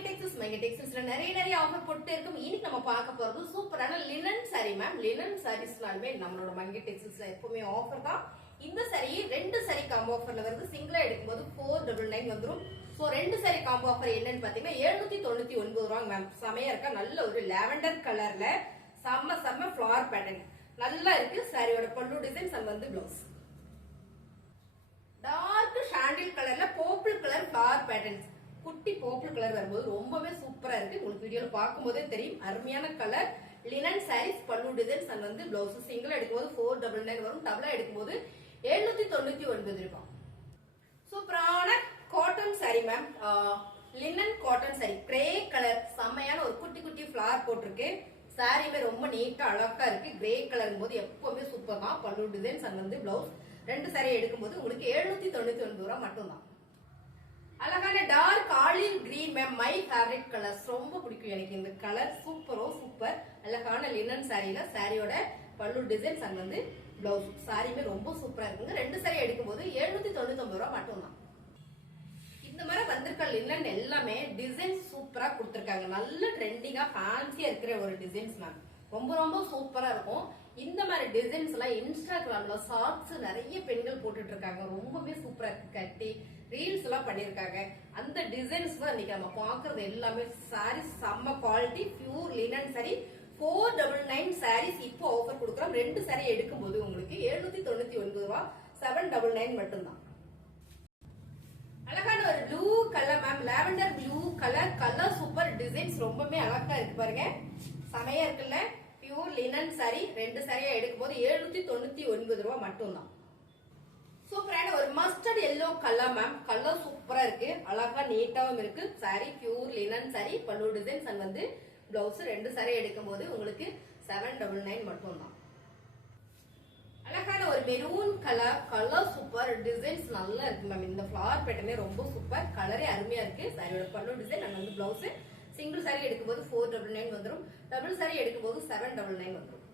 மெகடெக்ஸஸ்ல நிறைய ஆஃபர் போட்டு இருக்கும். இன்னைக்கு நம்ம பார்க்க போறது சூப்பரான லினன் சாரி மேம். லினன் சாரீஸ்னாலுமே நம்மளோட மெகடெக்ஸஸ்ல எப்பவுமே ஆஃபர் தான். இந்த சாரி ரெண்டு சாரி காம்போ ஆஃபர்ல வருது. சிங்கிளா எடுக்கும்போது 499 வந்துரும். சோ ரெண்டு சாரி காம்போ ஆஃபர் என்னன்னு பாத்தீங்கன்னா 799 ரூபாங்க மேம். செமையா இருக்கா, நல்ல ஒரு லாவெண்டர் கலர்ல செம்ம ஃபிளவர் பேட்டர்ன் நல்லா இருக்கு. சாரியோட பல்லு டிசைன்ஸ் அண்ட் வந்து பிளவுஸ் டார்க் சாண்டில் கலர்ல பர்பிள் கலர் ஃபிளவர் பேட்டர்ன்ஸ், குட்டி பர்பிள் கலர் வரும்போது ரொம்பவே சூப்பரா இருக்கு. உங்களுக்கு வீடியோல பார்க்கும்போதே தெரியும், அருமையான கலர். லினன் சாரீஸ் பல்லு டிசைன்ஸ் அண்ட் வந்து பிளவுஸ். சிங்கிள் எடுக்கும்போது 499 வரும், டபுளா எடுக்கும்போது 799 இருக்கும். சூப்பரான cotton sorry ma'am, linen cotton sorry, grey colour, செம்மையான ஒரு குட்டி குட்டி ஃபிளவர் போட்டிருக்கு. சாரியுமே ரொம்ப நீட்டா அழகா இருக்கு. கிரே கலர் போது எப்பவுமே சூப்பர் தான். பல்லு டிசைன்ஸ் அண்ட் வந்து பிளவுஸ். ரெண்டு சாரி எடுக்கும்போது உங்களுக்கு 799 ரூபாய் மட்டும் தான். அழகான dark olive green ma'am, my favourite colours, ரொம்ப பிடிக்கும் எனக்கு இந்த கலர். சூப்பர் அழகான லினன் சாரியில சாரியோட பல்லு டிசைன்ஸ் அண்ட் வந்து பிளவுஸ். சாரியுமே ரொம்ப சூப்பரா இருக்குங்க. ரெண்டு சாரி எடுக்கும்போது 799 ரூபாய் மட்டும் தான். இந்த மாதிரி வந்திருக்க லினன் எல்லாமே டிசைன்ஸ் சூப்பரா கொடுத்திருக்காங்க. நல்ல ட்ரெண்டிங்கா ஃபேன்சியா இருக்கிற ஒரு டிசைன்ஸ் மேம். ரொம்ப சூப்பரா இருக்கும். இந்த மாதிரி டிசைன்ஸ் எல்லாம் இன்ஸ்டாகிராம்ல ஷார்ட்ஸ் நிறைய பெண்கள் போட்டுட்டு இருக்காங்க. ரொம்பவே சூப்பரா இருக்கு. கட்டி ரீல்ஸ் எல்லாம் பண்ணிருக்காங்க. அந்த டிசைன்ஸ் தான் இன்னைக்கு நம்ம பாக்குறது எல்லாமே. சாரி செம்ம quality, pure linen sari. 499 saris இப்போ ஆஃபர் கொடுக்குறோம். ரெண்டு சாரி எடுக்கும்போது உங்களுக்கு 799 ரூபாய், 799 மட்டும்தான். அழகான ஒரு blue colour ma'am, lavender blue colour super designs, ரொம்பவே அழகா இருக்கு பாருங்க. செமையா இருக்குல்ல. Pure linen sorry. ரெண்டு சாரியா எடுக்கும்போது 799 ரூபாய் மட்டும்தான். சூப்பரான ஒரு mustard yellow colour ma'am, colour சூப்பரா இருக்கு. அழகா நீட்டாவும் இருக்கு. சாரி பியூர் லினன் சாரி, பல்லு டிசைன்ஸ் அண்ட் வந்து பிளவுஸ். ரெண்டு சாரி எடுக்கும்போது உங்களுக்கு 799 மட்டும்தான். அழகான ஒரு மெரூன் கலர் சூப்பர் டிசைன்ஸ் நல்லா இருக்கு மேம். இந்த ஃபிளவர் பேட்டர்னே ரொம்ப சூப்பர், கலரே அருமையா இருக்கு. சாரியோட பல்லு டிசைன் அண்ட் வந்து பிளவுஸ். சிங்கிள் சாரி எடுக்கும்போது 499 வந்துடும், டபுள் சாரி எடுக்கும்போது 799 வந்துடும்.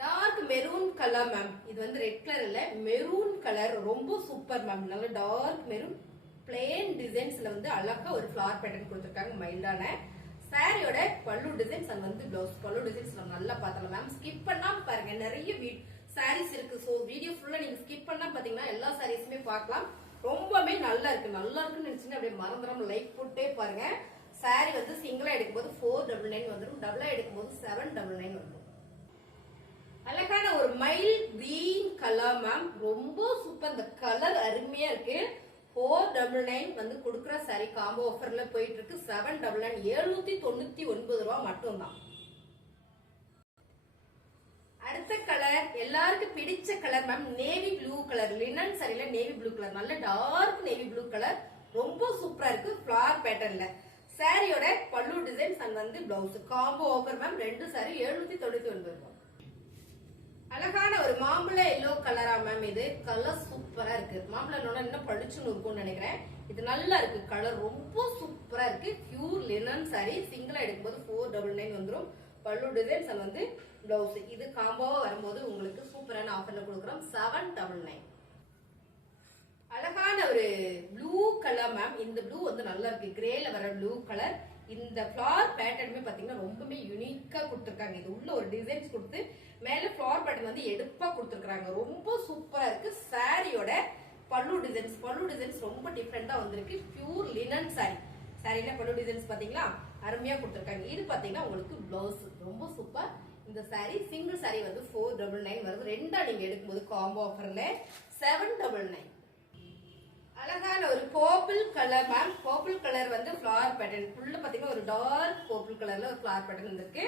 டார்க் மெரூன் கலர் மேம், இது வந்து ரெட் கலர் இல்ல, மெரூன் கலர், ரொம்ப சூப்பர் மேம். நல்ல டார்க் மெரூன் பிளேன் டிசைன்ஸ்ல வந்து அழகா ஒரு ஃபிளவர் பேட்டர்ன் கொடுத்திருக்காங்க. மைல்டான சாரியோட பல்லு டிசைன்ஸ் அண்ட் வந்து பிளவுஸ். பல்லு டிசைன்ஸ் நம்ம நல்லா பார்த்தலாம் மேம். ஸ்கிப் பண்ணாம பாருங்க, நிறைய சாரீஸ் இருக்கு. சோ வீடியோ ஃபுல்லா நீங்க ஸ்கிப் பண்ணா பாத்தீங்கன்னா எல்லா சாரீஸுமே பார்க்கலாம். ரொம்பவே நல்லா இருக்குன்னு நினைச்சீங்கன்னா அப்படியே மறந்துடாம லைக் போட்டே பாருங்க. சாரி வந்து சிங்கிளா எடுக்கும்போது 499 வந்துடும், டபுளா எடுக்கும்போது 799 வந்துடும். அழகான ஒரு மைல் கிரீன் கலர் மேம், ரொம்ப சூப்பர். இந்த கலர் அருமையா இருக்கு. 499 வந்து கொடுக்குற சாரி காம்போ ஆஃபர்ல போயிட்டு இருக்கு. 799 799 ரூபாய் மட்டும்தான். அடுத்த கலர் எல்லாருக்கும் பிடிச்ச colour ma'am, navy blue colour. Linen சாரில நேவி ப்ளூ கலர், நல்ல டார்க் நேவி ப்ளூ கலர், ரொம்ப சூப்பரா இருக்கு. ஃபிளவர் பேட்டர்ன்ல சாரியோட பல்லு டிசைன்ஸ் அண்ட் வந்து பிளவுஸ். Combo offer ma'am. ரெண்டு சாரி 799 ரூபாய். அழகான ஒரு மாம்பழ எல்லோ கலரா மேம், இது கலர் சூப்பரா இருக்கு. மாம்பழ இன்னும் பளிச்சுன்னு இருக்கும்னு நினைக்கிறேன். இது நல்லா இருக்கு, கலர் ரொம்ப சூப்பரா இருக்கு. Pure linen sorry. சிங்கிளா எடுக்கும்போது 499 வந்துடும், பல்லு டிசைன்ஸ் அண்ட் வந்து பிளவுஸ். இது காம்போவா வரும்போது உங்களுக்கு சூப்பரான ஆஃபர்ல கொடுக்குறோம், 799. அழகான ஒரு ப்ளூ கலர் மேம். இந்த ப்ளூ வந்து நல்லா இருக்கு, கிரேல வர ப்ளூ கலர். இந்த ஃபிளவர் பேட்டர்னுமே பாத்தீங்கன்னா ரொம்பவே யூனிக்கா கொடுத்திருக்காங்க. இது உள்ள ஒரு டிசைன்ஸ் கொடுத்து மேல ஃபிளவர் பேட்டர்ன் வந்து எடுப்பா கொடுத்திருக்காங்க. ரொம்ப சூப்பரா இருக்கு. சாரியோட பல்லு டிசைன்ஸ் ரொம்ப டிஃப்ரெண்டா வந்திருக்கு. Pure linen sorry. சாரியில பல்லு டிசைன்ஸ் பாத்தீங்களா அருமையா கொடுத்திருக்காங்க. இது பாத்தீங்கன்னா உங்களுக்கு பிளவுஸ். ரொம்ப சூப்பர். இந்த சாரி சிங்கிள் சாரி வந்து 499 வருது. ரெண்டா நீங்க எடுக்கும்போது காம்போ ஆஃபர்ல 799. அழகான ஒரு purple colour ma'am, purple colour வந்து ஃபிளவர் பேட்டர்ன் உள்ள பாத்தீங்கன்னா ஒரு டார்க் பர்பிள் கலர்ல ஒரு ஃபிளவர் பேட்டர்ன் இருக்கு.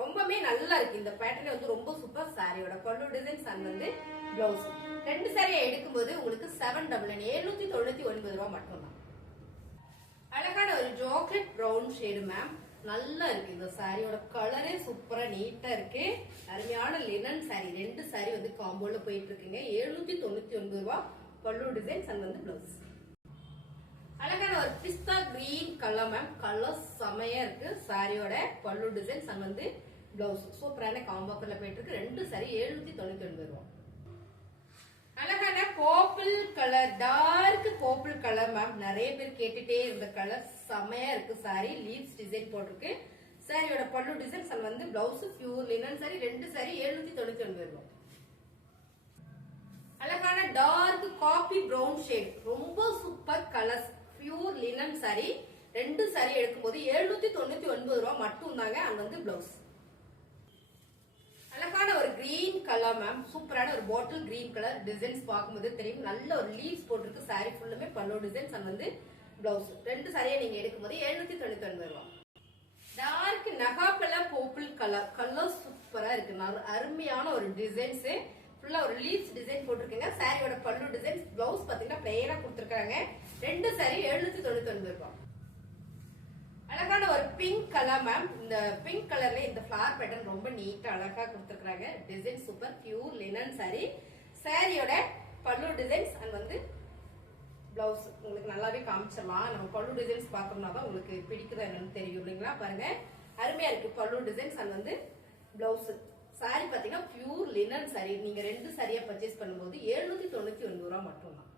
ரொம்பவே நல்லா இருக்கு. இந்த பேட்டர்ன் வந்து ரொம்ப சூப்பர். சாரியோட பல்லு டிசைன்ஸ் அண்ட் வந்து பிளவுஸ். ரெண்டு சாரியை எடுக்கும்போது உங்களுக்கு 799 799 ரூபாய் மட்டும்தான். அழகான ஒரு சாக்லேட் பிரவுன் ஷேடு மேம், நல்லா இருக்கு. இந்த சாரியோட கலரே சூப்பரா நீட்டா இருக்கு. அருமையான லினன் சாரி. ரெண்டு சாரி வந்து காம்போல போயிட்டு இருக்குங்க. 799 ரூபாய், பல்லு டிசைன்ஸ் அண்ட் வந்து பிளவுஸ். அழகான ஒரு பிஸ்தா கிரீன் கலர் மேம், கலர் செமையா இருக்கு. சாரியோட பல்லு டிசைன்ஸ் அண்ட் வந்து பிளவுஸ். சூப்பரான காம்போ ஆஃபர்ல போயிட்டு இருக்கு. ரெண்டு சாரி 799 ரூபாய். அழகான purple colour, dark purple colour ma'am. நிறைய பேர் கேட்டுட்டே இருந்த கலர், செமையா இருக்கு. சாரி லீவ்ஸ் டிசைன் போட்டிருக்கு. சாரியோட பல்லு டிசைன்ஸ் அண்ட் வந்து பிளவுஸ் பியூர் லினன் சாரி. ரெண்டு சாரி 799 ரூபாய். அழகான டார்க் காபி பிரவுன் ஷேட், ரொம்ப super colours, pure linen sorry. ரெண்டு சாரி எடுக்கும்போது 799 ரூபாய் மட்டும் தாங்க. அண்ட் வந்து பிளவுஸ் அழகான ஒரு கிரீன் கலர் மேம். சூப்பரான ஒரு பாட்டில் கிரீன் கலர். டிசைன்ஸ் பார்க்கும்போது தெரியும், நல்ல ஒரு லீவ்ஸ் போட்டிருக்கு. சாரி ஃபுல்லுமே பல்லு டிசைன்ஸ் அண்ட் வந்து பிளவுஸ். ரெண்டு சாரியை நீங்க எடுக்கும்போது 799 ரூபாய். டார்க் நகாப்பழ பர்பிள் கலர், கலர் சூப்பரா இருக்கு. அருமையான ஒரு டிசைன்ஸ், ஃபுல்லா ஒரு லீவ்ஸ் டிசைன் போட்டிருக்கீங்க. சாரியோட பல்லு டிசைன்ஸ், பிளவுஸ் பாத்தீங்கன்னா பிளெயினா கொடுத்திருக்காங்க. ரெண்டு சாரி 799 ரூபாய். அழகான ஒரு பிங்க் கலர் மேம். இந்த பிங்க் கலர்ல இந்த ஃபிளவர் பேட்டர்ன் ரொம்ப நீட்டா அழகா கொடுத்திருக்காங்க. Design super, pure linen sorry. சாரியோட பல்லு டிசைன்ஸ் அண்ட் வந்து பிளவுஸ் உங்களுக்கு நல்லாவே காமிச்சிடலாம். நம்ம பல்லு டிசைன்ஸ் பார்த்தோம்னா தான் உங்களுக்கு பிடிக்குதா என்னன்னு தெரியும் இல்லைங்களா. பாருங்க அருமையா இருக்கு பல்லு டிசைன்ஸ் அண்ட் வந்து பிளவுஸ். சாரி பாத்தீங்கன்னா பியூர் லினன் சாரி. நீங்க ரெண்டு சாரியா பர்ச்சேஸ் பண்ணும்போது 799 ரூபாய் மட்டும் தான்.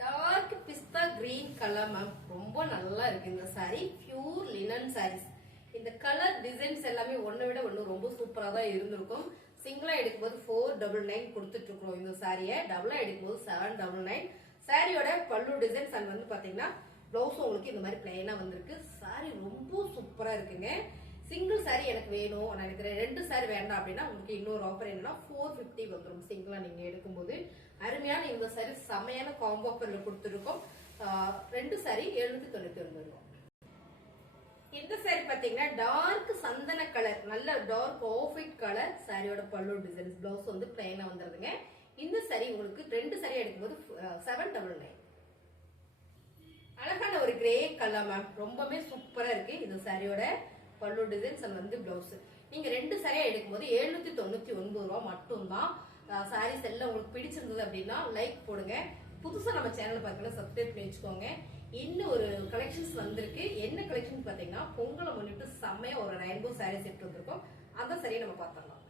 டார்க் பிஸ்தா கிரீன் கலர் மேம், ரொம்ப நல்லா இருக்கு இந்த சாரி. Pure linen saris. இந்த கலர் டிசைன்ஸ் எல்லாமே ஒன்னை விட ஒண்ணு ரொம்ப சூப்பரா தான் இருந்திருக்கும். சிங்கிளா எடுக்கும்போது 499 கொடுத்துட்டு இருக்கோம் இந்த சாரியை. டபுளா எடுக்கும்போது 799. சாரியோட பல்லு டிசைன்ஸ் அண்ட் வந்து பாத்தீங்கன்னா பிளவுஸ் உங்களுக்கு இந்த மாதிரி பிளைனா வந்திருக்கு. சாரி ரொம்ப சூப்பரா இருக்குங்க. சிங்கிள் சாரி எனக்கு வேணும், நான் நினைக்கிறேன் ரெண்டு சாரி வேண்டாம் அப்படின்னா உங்களுக்கு இன்னொரு ஆஃபர் என்னன்னா 450 வந்துடும் சிங்கிளா நீங்க எடுக்கும்போது. அருமையான இந்த சாரி செமையான காம்போ ஆஃபர்ல கொடுத்துருக்கோம். ரெண்டு சாரி 799 ரூபாய். இந்த சாரி பாத்தீங்கன்னா டார்க் சந்தன கலர், நல்ல டார்க் ஆஃப் ஒயிட் கலர். சாரியோட பல்லு டிசைன்ஸ், பிளவுஸ் வந்து பிளைனா வந்துருதுங்க. இந்த சாரி உங்களுக்கு ரெண்டு சாரி எடுக்கும்போது 799. அழகான ஒரு கிரே கலர் மேம், ரொம்பவே சூப்பரா இருக்கு. இந்த சாரியோட பல்லு டிசைன்ஸ் அண்ட் வந்து பிளவுஸ். நீங்க ரெண்டு சாரியா எடுக்கும்போது 799 ரூபாய் மட்டும் தான். சாரீஸ் எல்லாம் உங்களுக்கு பிடிச்சிருந்தது அப்படின்னா லைக் போடுங்க. புதுசா நம்ம சேனல் பாத்தீங்கன்னா சப்ஸ்கிரைப் பண்ணி வச்சுக்கோங்க. இன்னும் ஒரு கலெக்ஷன்ஸ் வந்திருக்கு. என்ன கலெக்ஷன் பாத்தீங்கன்னா பொங்கலை முன்னிட்டு செம்மையா ஒரு ரெயின்போ சாரி செட் வந்திருக்கும். அந்த சாரியை நம்ம பார்த்தலாம்.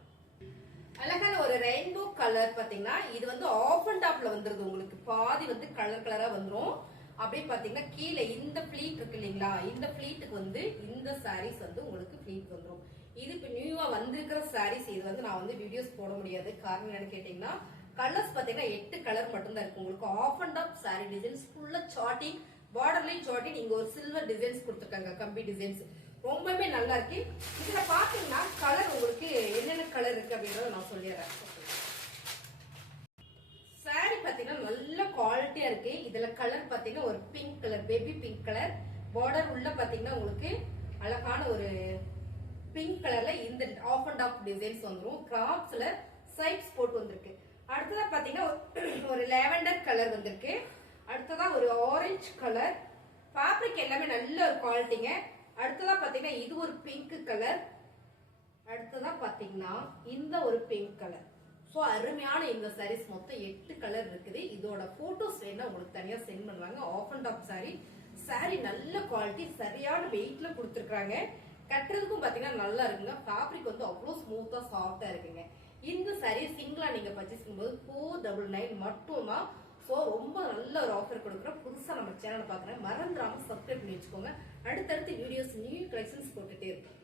அழகான ஒரு ரெயின்போ கலர் பாத்தீங்கன்னா இது வந்து ஆஃப் அண்ட் டாப்ல வந்துருது. உங்களுக்கு பாதி வந்து கலர் கலரா வந்துரும். அப்படியே பாத்தீங்கன்னா கீழே இந்த பிளீட் இருக்கு இல்லைங்களா, இந்த பிளீட்டுக்கு வந்து இந்த சாரீஸ் வந்து உங்களுக்கு பிளீட் வந்துடும். இது இப்ப நியூவா வந்திருக்கிற சாரீஸ். இது வந்து நான் வந்து வீடியோஸ் போட முடியாது. காரணம் என்னன்னு கேட்டீங்கன்னா கலர்ஸ் பாத்தீங்கன்னா 8 கலர் மட்டும் தான் இருக்கு. உங்களுக்கு half and top sari designs ஃபுல்லா சாட்டிங், பார்டர்லையும் சாட்டிங், இங்க ஒரு சில்வர் டிசைன்ஸ் கொடுத்துருக்காங்க, கம்பி டிசைன்ஸ். ரொம்பவே நல்லா இருக்கு. இதுல பாத்தீங்கன்னா கலர் உங்களுக்கு என்னென்ன கலர் இருக்கு அப்படின்றத நான் சொல்லிடுறேன். சாரி பாத்தீங்கன்னா நல்ல குவாலிட்டியா இருக்கு. இதுல கலர் பாத்தீங்கன்னா ஒரு pink colour, baby pink colour. Border உள்ள பாத்தீங்கன்னா உங்களுக்கு அழகான ஒரு பிங்க் கலர்ல இந்த ஆஃப் அண்ட் ஆஃப் டிசைன்ஸ் வந்துரும். கிராப்ஸ்ல சைட்ஸ் போட்டு வந்திருக்கு. அடுத்ததா பாத்தீங்கன்னா ஒரு லாவெண்டர் கலர் வந்திருக்கு. அடுத்ததா ஒரு ஆரஞ்சு கலர். ஃபேப்ரிக் எல்லாமே நல்ல ஒரு குவாலிட்டிங்க. அடுத்ததா பாத்தீங்கன்னா இது ஒரு பிங்க் கலர். அடுத்ததா பாத்தீங்கன்னா இந்த ஒரு பிங்க் கலர். சோ அருமையான இந்த சாரீஸ் மொத்தம் 8 கலர் இருக்குது. இதோட போட்டோஸ் வேணா உங்களுக்கு தனியா சென்ட் பண்ணுவாங்க. Half and half sari. Sari நல்ல குவாலிட்டி, சரியான வெயிட்ல கொடுத்துருக்காங்க. கட்டுறதுக்கும் பாத்தீங்கன்னா நல்லா இருக்குங்க. ஃபேப்ரிக் வந்து அவ்வளவு ஸ்மூத்தா சாஃப்டா இருக்குங்க. இந்த சாரி சிங்கிளா நீங்க பர்ச்சேஸ் பண்ணும்போது 499 மட்டும் தான். சோ ரொம்ப நல்ல ஒரு ஆஃபர் கொடுக்குறோம். புதுசா நம்ம சேனலை பாக்குறேன், மறந்துடாம சப்ஸ்கிரைப் பண்ணி வச்சுக்கோங்க. அடுத்தடுத்து வீடியோஸ் நியூ கலெக்ஷன்ஸ் போட்டுட்டே இருக்கும்.